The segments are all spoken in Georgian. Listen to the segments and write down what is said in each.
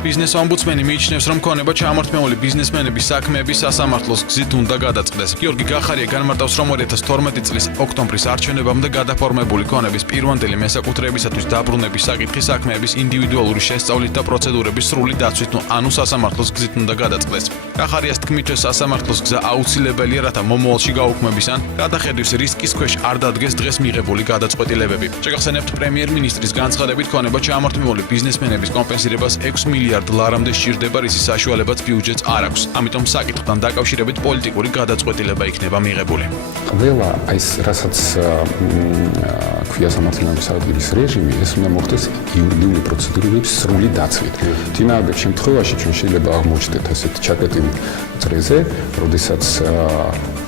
Biznes ombudsmeni მიიჩნევს, რომ ქონება ჩამორთმეული ბიზნესმენების საქმეების სასამართლოს გზით უნდა გადაწყდეს. გიორგი გახარია განმარტავს, რომ 2012 წლის ოქტომბრის არჩევნებამდე გადაფორმებული ქონების პირვანდელი მესაკუთრეებისათვის დაბრუნების საკითხი საქმეების ინდივიდუალური შესწავლით და პროცედურების სრული დაცვით, ანუ სასამართლოს გზით უნდა გადაწყდეს. გახარიას თქმით, რომ სასამართლოს გზა აუცილებელია, რათა მომავალში გაუქმების ან გადახედვის რისკის ქვეშ არ დადგეს დღეს მიღებული გადაწყვეტილებები. შეგახსენებთ, პრემიერ-მინისტრის განცხადებით, ქონება ჩამორთმეული ბიზნესმენების კომპენსირებას 6 მილიარდ ლარამდე სჭირდება, რისი საშუალებაც ბიუჯეტს არ აქვს. ამიტომ საკითხთან დაკავშირებით პოლიტიკური გადაწყვეტილება იქნება მიღებული. ყველა ეს რასაც ქვია სამართლიანობის ადგილის რეჟიმი, ეს უნდა მოხდეს იურიდიული პროცედურების სრული დაცვით. წინააღმდეგ შემთხვევაში ჩვენ შეიძლება აღმოჩნდეთ ასეთ ჩაკეტილ წრეზე, როდესაც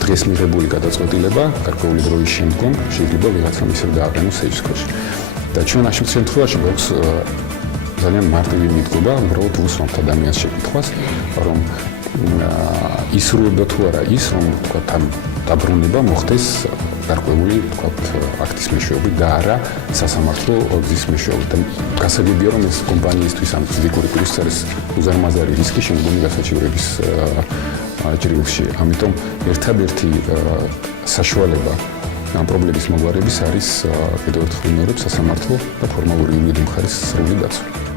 დღეს მიღებული გადაწყვეტილება გარკვეული დროის შემდგომ შეიძლება ვიღაცამ ისევ დააყენოს ეჭვს ქვეშ. და ჩვენ ამ შემთხვევაში გვაქვს ძალიან მარტივი მიდგომა, უბრალოდ უსვამთ ადამიანს შეკითხვას, რომ ისრულება თუ არა ის, რომ თქვათ ამ დაბრუნება მოხდეს გარკვეული თქვათ აქტის მეშვეობით და არა სასამართლო გზის მეშვეობით. გასაგებია, რომ ეს კომპანიისთვის ამ ფიზიკური პირის უზარმაზარი რისკი შემდგომი გასაჩივრების ჭრილში. ამიტომ ერთადერთი საშუალება ამ პრობლემის მოგვარების არის კიდევ ერთხელ ვიმეორებ სასამართლო და ფორმალური იურიდიული მხარის სრული დაცვა.